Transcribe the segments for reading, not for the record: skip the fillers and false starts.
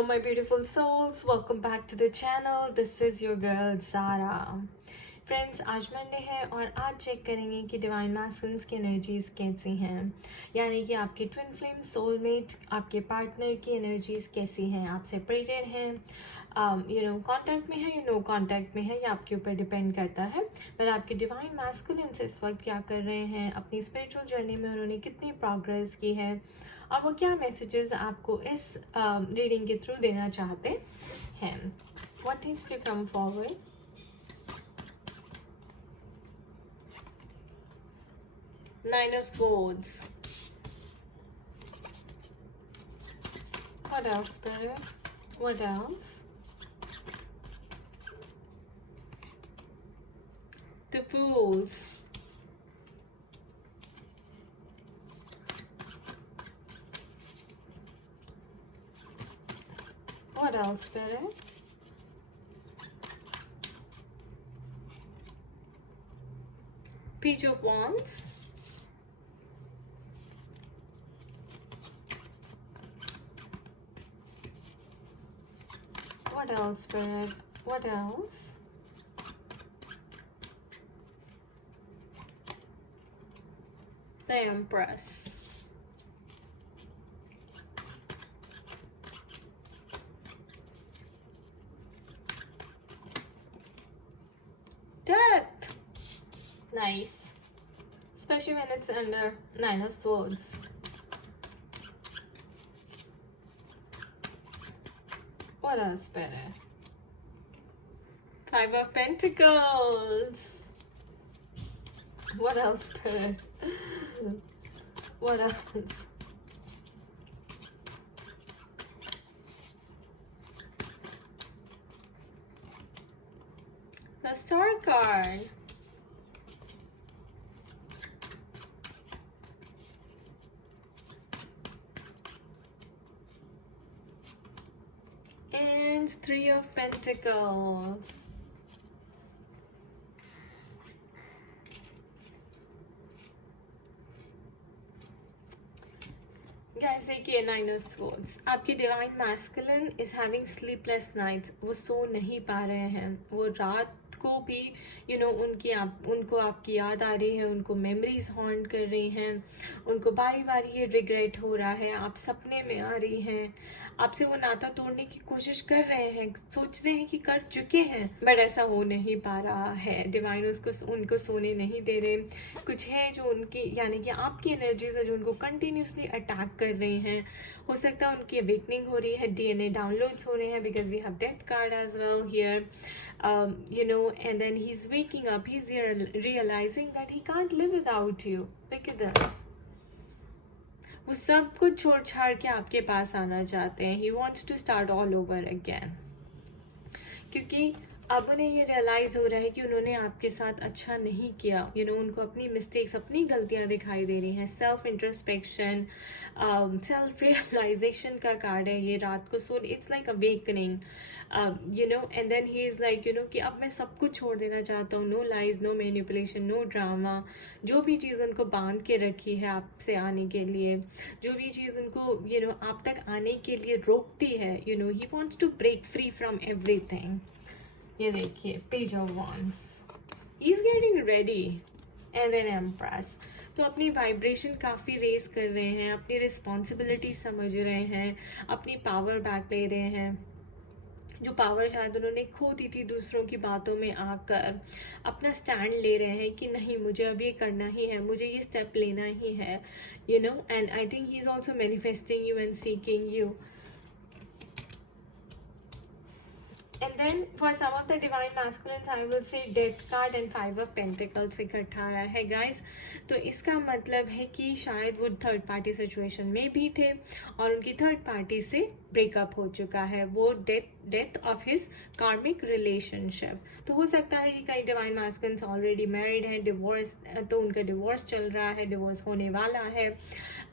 Hello my beautiful souls, welcome back to the channel. This is your girl Zara. Friends, आज Monday है और आज check करेंगे कि डिवाइन मैस्कुलिन्स की एनर्जीज़ कैसी हैं, यानी कि आपके ट्विन फ्लेम, सोलमेट, आपके पार्टनर की एनर्जीज़ कैसी हैं, आप सेपरेटेड हैं, कांटेक्ट में है या नो कांटेक्ट में है, ये आपके ऊपर डिपेंड करता है। पर आपके डिवाइन मैस्कुलिन्स इस वक्त क्या कर रहे हैं, अपनी स्पिरिचुअल जर्नी में उन्होंने कितनी प्रोग्रेस की है और वो क्या मैसेजेस आपको इस रीडिंग के थ्रू देना चाहते हैं। What is to come forward? Nine of Swords. What else, Spirit? What else? The Fools. What else, Spirit? Page of Wands. What else, Spirit? What else? The Empress. Death. Nice. Especially when it's under Nine of Swords. What else better? Five of Pentacles. What else better? What else? The Star card. And Three of Pentacles. Guys, देखिए, Nine of Swords. आपकी divine masculine is having sleepless nights. वो सो नहीं पा रहे हैं, वो रात को भी उनको आपकी याद आ रही है, उनको मेमोरीज हॉन्ट कर रही हैं, उनको बारी बारी ये रिग्रेट हो रहा है, आप सपने में आ रही हैं, आपसे वो नाता तोड़ने की कोशिश कर रहे हैं, सोच रहे हैं कि कर चुके हैं, बट ऐसा हो नहीं पा रहा है. डिवाइन उनको सोने नहीं दे रहे. कुछ है जो उनकी, यानी कि आपकी एनर्जीज है जो उनको कंटिन्यूसली अटैक कर रही हैं. हो सकता है उनकी अवेकनिंग हो रही है, डीएनए डाउनलोड्स हो रहे हैं, because we have death card as well here. And then he's waking up, he's realizing that he can't live without you. Look at this. वो सब कुछ छोड़ छाड़ के आपके पास आना चाहते हैं. He wants to start all over again. क्योंकि अब उन्हें ये रियलाइज़ हो रहा है कि उन्होंने आपके साथ अच्छा नहीं किया. उनको अपनी मिस्टेक्स, अपनी गलतियां दिखाई दे रही हैं. सेल्फ इंट्रोस्पेक्शन, सेल्फ रियलाइजेशन का कार्ड है ये. रात को so it's like awakening, and then he is like कि अब मैं सब कुछ छोड़ देना चाहता हूँ. No lies, no manipulation, no drama. जो भी चीज़ उनको बांध के रखी है आपसे आने के लिए, जो भी चीज़ उनको आप तक आने के लिए रोकती है, he wants to break free from everything. ये देखिए, page of wands. He is getting ready. And then empress. तो अपनी वाइब्रेशन काफ़ी रेज कर रहे हैं, अपनी रिस्पॉन्सिबिलिटी समझ रहे हैं, अपनी पावर बैक ले रहे हैं. जो पावर शायद उन्होंने खो दी थी दूसरों की बातों में आकर, अपना स्टैंड ले रहे हैं कि नहीं, मुझे अब ये करना ही है, मुझे ये स्टेप लेना ही है. And I think he is also manifesting you and seeking you. And then for some of the divine masculines, I will say Death card and Five of Pentacles इकट्ठा आया है guys. तो इसका मतलब है कि शायद वो थर्ड पार्टी सिचुएशन में भी थे और उनकी थर्ड पार्टी से ब्रेकअप हो चुका है. वो डेथ ऑफ हिज कार्मिक रिलेशनशिप. तो हो सकता है कि कई डिवाइन मैस्कुलिन्स ऑलरेडी मैरिड हैं, डिवोर्स, तो उनका डिवोर्स चल रहा है, डिवोर्स होने वाला है,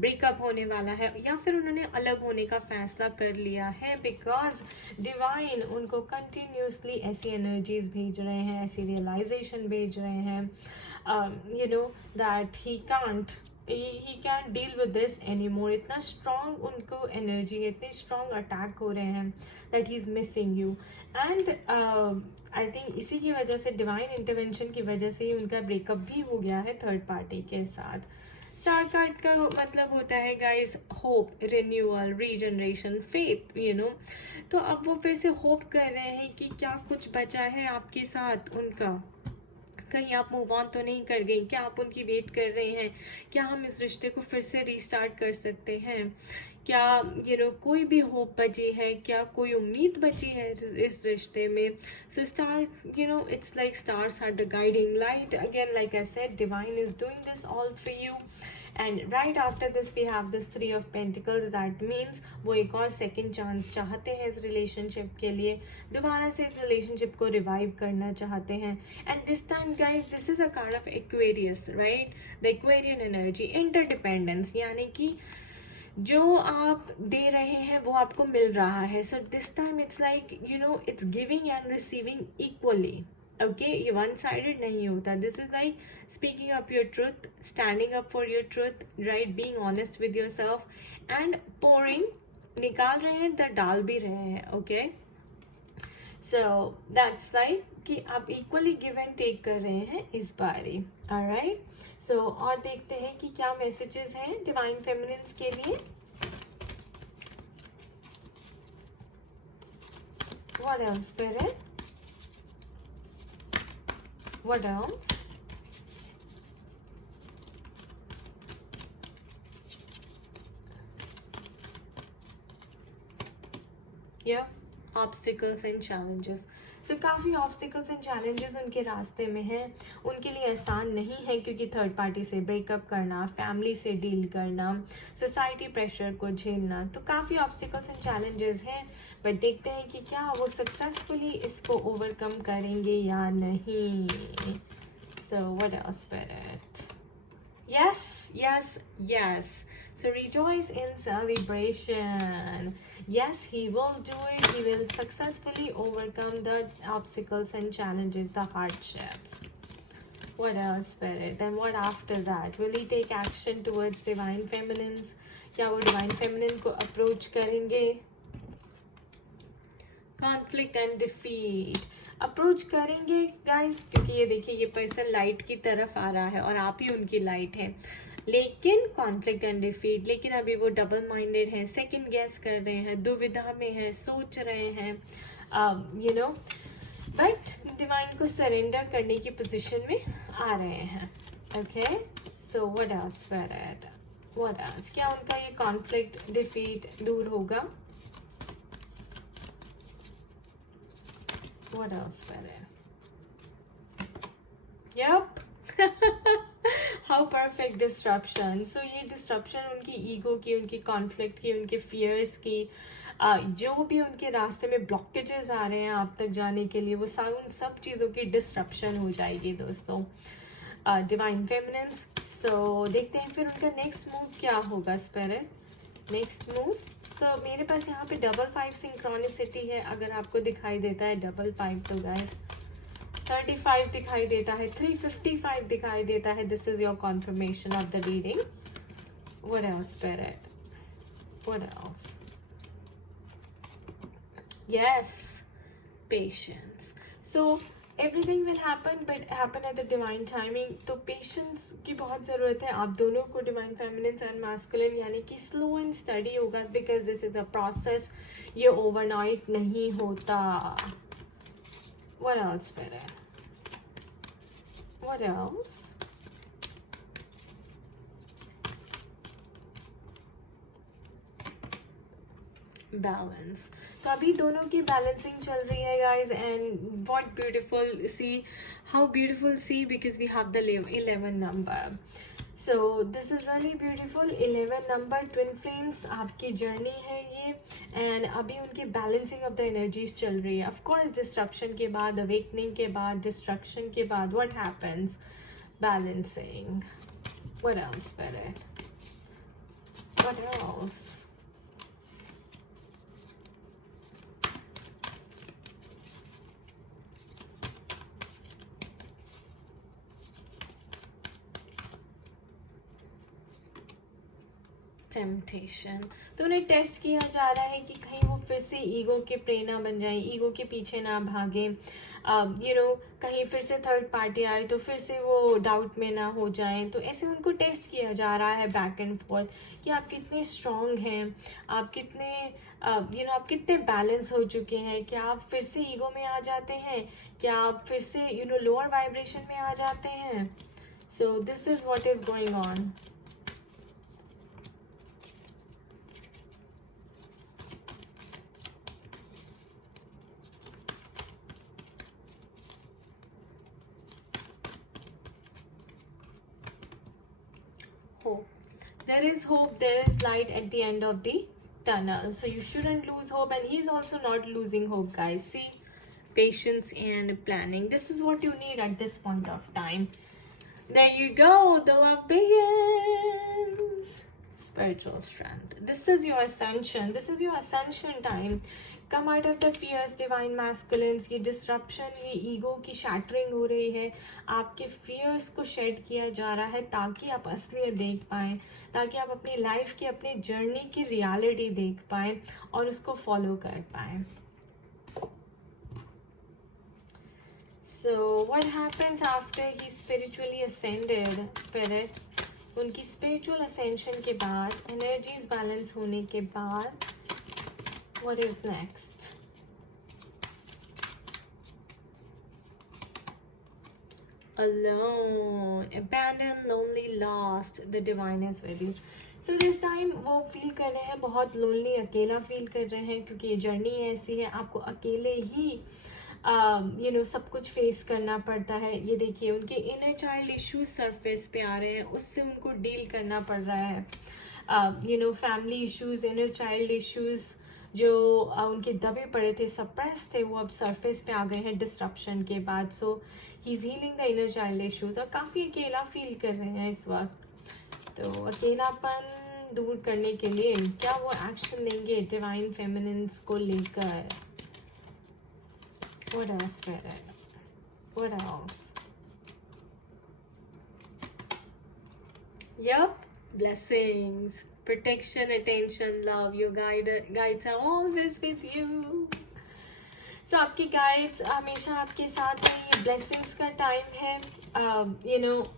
ब्रेकअप होने वाला है, या फिर उन्होंने अलग होने का फैसला कर लिया है. बिकॉज डिवाइन उनको कंटिन्यूसली ऐसी एनर्जीज भेज रहे हैं, ऐसी रियलाइजेशन भेज रहे हैं, that he can't he can deal with this any more. इतना स्ट्रॉन्ग उनको एनर्जी है, इतने स्ट्रॉन्ग अटैक हो रहे हैं that he is missing you. And I think इसी की वजह से, डिवाइन इंटरवेंशन की वजह से ही उनका ब्रेकअप भी हो गया है थर्ड पार्टी के साथ. स्टार कार्ड का मतलब होता है guys hope, renewal, regeneration, faith, तो अब वो फिर से होप कर रहे हैं कि क्या कुछ बचा है आपके साथ उनका, कहीं आप मूव ऑन तो नहीं कर गई, क्या आप उनकी वेट कर रहे हैं, क्या हम इस रिश्ते को फिर से रीस्टार्ट कर सकते हैं, क्या कोई भी होप बची है, क्या कोई उम्मीद बची है इस रिश्ते में. So star, it's like stars are the guiding light. Again like I said, divine is doing this all for you. And right after this we have this 3 of pentacles. That means वो एक और second chance चाहते हैं इस relationship के लिए, दोबारा से इस रिलेशनशिप को रिवाइव करना चाहते हैं. And this time guys, this is a card of Aquarius, right, the Aquarian energy, interdependence, यानी कि जो आप दे रहे हैं वो आपको मिल रहा है. So this time it's like it's giving and receiving equally. Okay, ये वन साइडेड नहीं होता. This is like speaking up your truth, standing up for your truth, right, being honest with your self and pouring, निकाल रहे हैं तो डाल भी रहे हैं. ओके, सो दैट्स लाइक कि आप इक्वली गिव एंड टेक कर रहे हैं इस बारी. ऑलराइट, सो और देखते हैं कि क्या मैसेजेस हैं डिवाइन फेमिनिन्स के लिए. What else spirit, what else. या ऑब्स्टिकल्स एंड चैलेंजेस. सो काफ़ी ऑब्स्टिकल्स एंड चैलेंजेस उनके रास्ते में हैं. उनके लिए आसान नहीं है क्योंकि थर्ड पार्टी से ब्रेकअप करना, फैमिली से डील करना, सोसाइटी प्रेशर को झेलना, तो काफ़ी ऑब्स्टिकल्स एंड चैलेंजेस हैं. बट देखते हैं कि क्या वो सक्सेसफुली इसको ओवरकम करेंगे या नहीं. So what else spirit. Yes, yes, yes. So rejoice in celebration. Yes, he will do it. He will successfully overcome the obstacles and challenges, the hardships. What else, Spirit? Then what after that? Will he take action towards divine feminines? क्या वो divine feminine को approach करेंगे? Conflict and defeat. Approach करेंगे guys, क्योंकि ये देखिए ये person light की तरफ आ रहा है और आप ही उनकी लाइट है. लेकिन कॉन्फ्लिक्ट एंड डिफीट, लेकिन अभी वो डबल माइंडेड है, सेकंड गेस कर रहे हैं, दुविधा में है, सोच रहे हैं, बट डिवाइन को सरेंडर करने की पोजीशन में आ रहे हैं. Okay, so what else spirit, what else. क्या उनका ये कॉन्फ्लिक्ट डिफीट दूर होगा? What else, Spirit? Yep. How perfect disruption. So ये disruption उनकी ईगो की, उनकी कॉन्फ्लिक्ट की, उनके फियर्स की, जो भी उनके रास्ते में ब्लॉकेजेस आ रहे हैं आप तक जाने के लिए, वो उन सब चीज़ों की डिस्ट्रप्शन हो जाएगी दोस्तों, डिवाइन फेमिनिन्स. सो देखते हैं फिर उनका नेक्स्ट मूव क्या होगा स्पिरिट. Next move. सो मेरे पास यहाँ पे 5 सिंक्रोनिसिटी है. अगर आपको दिखाई देता है 5 तो गाइस 35 दिखाई देता है, 355 दिखाई देता है. This is your conformation of the reading. What else spirit, what else. Yes, patience. So everything will happen but happen at the divine timing. तो पेशेंस की बहुत ज़रूरत है आप दोनों को, डिवाइन फेमिनिन एंड मैस्कुलिन, यानी कि स्लो एंड स्टडी होगा because this is a process. ये ओवरनाइट नहीं होता. What else spirit, what else. Balance. तो अभी दोनों की बैलेंसिंग चल रही है guys. And what beautiful, see how beautiful, see because we have the 11 number. So this is really beautiful. 11 number, twin flames, आपकी जर्नी है ये. एंड अभी उनकी बैलेंसिंग ऑफ द एनर्जीज चल रही है. ऑफकोर्स डिस्ट्रप्शन के बाद, अवेकनिंग के बाद, डिस्ट्रक्शन के बाद what happens, balancing. What else spirit, what else. Temptation. तो उन्हें टेस्ट किया जा रहा है कि कहीं वो फिर से ईगो के प्रे ना बन जाए, ईगो के पीछे ना भागे, कहीं फिर से थर्ड पार्टी आए तो फिर से वो डाउट में ना हो जाए। तो ऐसे उनको टेस्ट किया जा रहा है बैक एंड फोर्थ कि आप कितने स्ट्रांग हैं, आप कितने आप कितने बैलेंस हो चुके हैं, क्या आप फिर से ईगो में आ जाते हैं, क्या आप फिर से लोअर वाइब्रेशन में आ जाते हैं। सो this is what is going on. Hope. There is hope, there is light at the end of the tunnel. So you shouldn't lose hope, and he's also not losing hope, guys. See, patience and planning. This is what you need at this point of time. There you go. The love begins. Spiritual strength. This is your ascension. This is your ascension time. Come out of the fears, divine masculines. ये disruption, ये ego की shattering हो रही है, आपके fears को shed किया जा रहा है ताकि आप असलियत देख पाएं, ताकि आप अपनी life की, अपनी journey की reality देख पाएं और उसको follow कर पाएं. So what happens after he spiritually ascended? Spirit, उनकी spiritual ascension के बाद, energies balance होने के बाद, what is next? Alone, abandoned, lonely, lost. The divine is with you. So this time वो फील कर रहे हैं बहुत लोनली, अकेला फील कर रहे हैं क्योंकि ये जर्नी ऐसी है, आपको अकेले ही सब कुछ फेस करना पड़ता है. ये देखिए उनके इनर चाइल्ड इश्यूज सरफेस पे आ रहे हैं, उससे उनको डील करना पड़ रहा है. Family issues, inner child issues जो उनके दबे पड़े थे, सप्रेस थे, वो अब सरफेस पे आ गए हैं डिस्ट्रप्शन के बाद. So he is healing the inner child issues और काफ़ी अकेला फील कर रहे हैं इस वक्त. तो अकेलापन दूर करने के लिए क्या वो एक्शन लेंगे डिवाइन फेमिनिन्स को लेकर? What else, Spirit? What else? Yup, blessings, protection, attention, love. Your guides are always with you. So आपके guides हमेशा आपके साथ हैं. ये blessings का time है.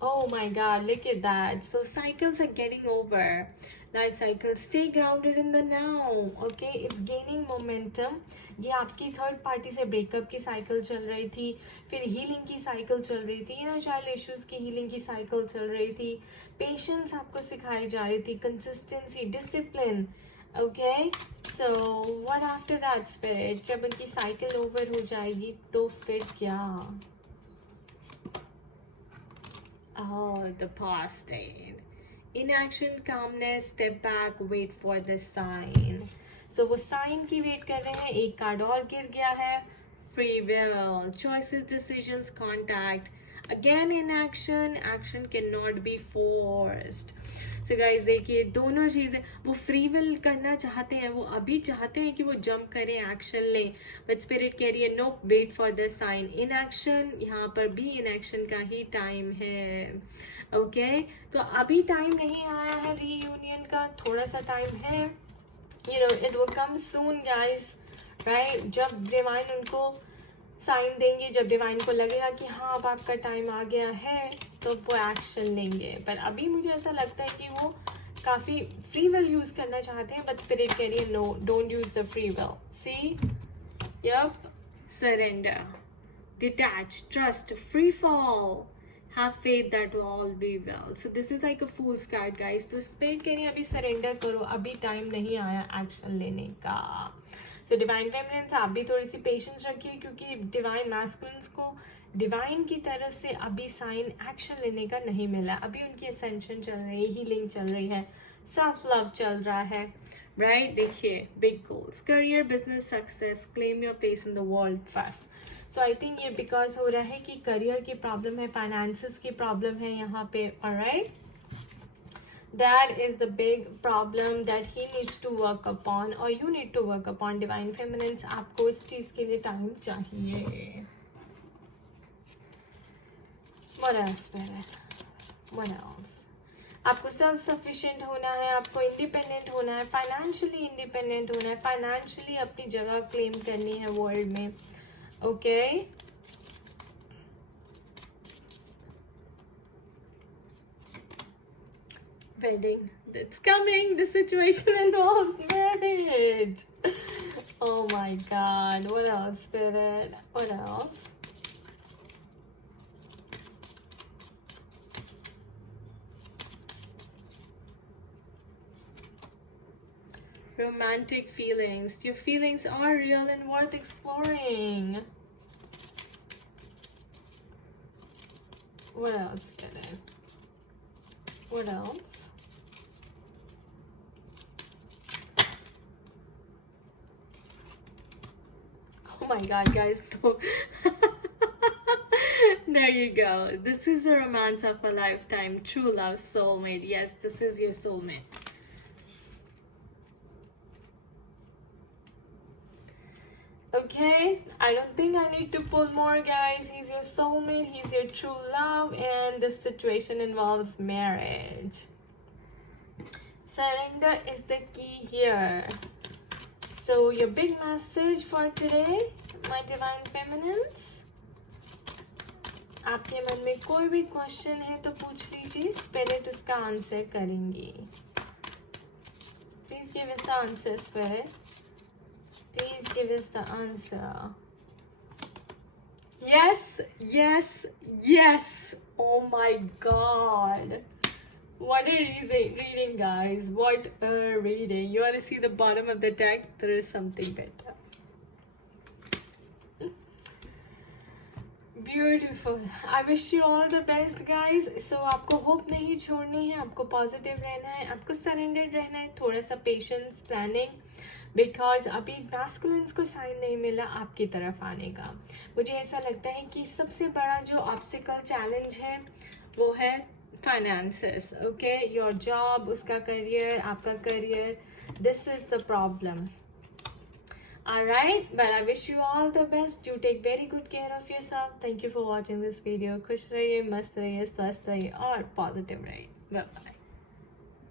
Oh my God, look at that. So cycles are getting over. Life cycle. Stay grounded in the now. Okay, it's gaining momentum. ये आपकी थर्ड पार्टी से ब्रेकअप की साइकिल चल रही थी, फिर हीलिंग की साइकिल चल रही थी, इनर चाइल्ड इश्यूज की हीलिंग की साइकिल चल रही थी, पेशेंस आपको सिखाई जा रही थी, consistency, discipline. Okay, so what after that spirit? जब उनकी साइकिल ओवर हो जाएगी तो फिर क्या? Oh, the past state. Inaction, calmness, step back, wait for the sign. So वो साइन की वेट कर रहे हैं. एक कार्ड और गिर गया है. Free will, choices, decisions, contact. Again in action, action cannot be forced. So guys देखिए दोनों चीज़ें, वो फ्री विल करना चाहते हैं, वो अभी चाहते हैं कि वो जंप करें, एक्शन लें, बट स्पिरिट कह रही है no, wait for the sign. In action, यहाँ पर भी इन एक्शन का ही टाइम है. ओके, तो अभी टाइम नहीं आया है रीयूनियन का, थोड़ा सा टाइम है. it will come soon guys, right? जब डिवाइन उनको साइन देंगे, जब डिवाइन को लगेगा कि हाँ अब आपका टाइम आ गया है, तो वो एक्शन लेंगे. पर अभी मुझे ऐसा लगता है कि वो काफ़ी फ्री विल यूज़ करना चाहते हैं, बट स्पिरिट कह रही है no, don't use the free will. See, yup, surrender, detach, trust, free fall, have faith that will all be well. So this is like a fool's card guys. तो spirit कह रही है अभी surrender करो, अभी टाइम नहीं आया action लेने का. सो डिवाइन फेमिनिन्स आप भी थोड़ी सी पेशेंस रखिए क्योंकि डिवाइन मैस्कुलिन्स को डिवाइन की तरफ से अभी साइन एक्शन लेने का नहीं मिला. अभी उनकी असेंशन चल रही है, हीलिंग चल रही है, सेल्फ लव चल रहा है, राइट? देखिए big goals, career, business success, claim your place in the world first. So I think ये बिकॉज हो रहा है कि करियर की प्रॉब्लम है, फाइनेंसेस की प्रॉब्लम है यहाँ पे. Alright, that is the big problem that he needs to work upon or you need to work upon. Divine feminines आपको इस चीज के लिए टाइम चाहिए. What else, Spirit? What else? आपको सेल्फ सफिशिएंट होना है, आपको इंडिपेंडेंट होना है, फाइनेंशियली इंडिपेंडेंट होना है, फाइनेंशियली अपनी जगह क्लेम करनी है वर्ल्ड में. Okay wedding that's coming. The situation involves marriage. Oh my god, what else, Spirit? What else? Romantic feelings. Your feelings are real and worth exploring. What else, Spirit? What else? Oh my god, guys. There you go. This is a romance of a lifetime. True love, soulmate. Yes, this is your soulmate. Okay, I don't think I need to pull more, guys. He's your soulmate, he's your true love, and this situation involves marriage. Surrender is the key here. So your big message for today, my divine feminines. आपके मन में कोई भी question है तो पूछ लीजिए, spirit उसका आंसर करेंगी. Please give us the answer, spirit. Please give us the answer. Yes, yes, yes. Oh my god. What a reading, guys. What a reading. You want to see the bottom of the deck? There is something better. Beautiful. I wish you all the best, guys. So आपको hope नहीं छोड़नी है, आपको positive रहना है, आपको surrendered रहना है, थोड़ा सा पेशेंस, प्लानिंग, बिकॉज अभी मैस्कुलिन्स को साइन नहीं मिला आपकी तरफ आने का. मुझे ऐसा लगता है कि सबसे बड़ा जो ऑब्स्टिकल चैलेंज है वो है फाइनेंसेस. ओके, योर जॉब, उसका करियर, आपका career, this is the problem. Alright, but I wish you all the best. You take very good care of yourself. Thank you for watching this video. खुश रहिए, मस्त रहिए, स्वस्थ रहिए और positive रहिए. Bye bye.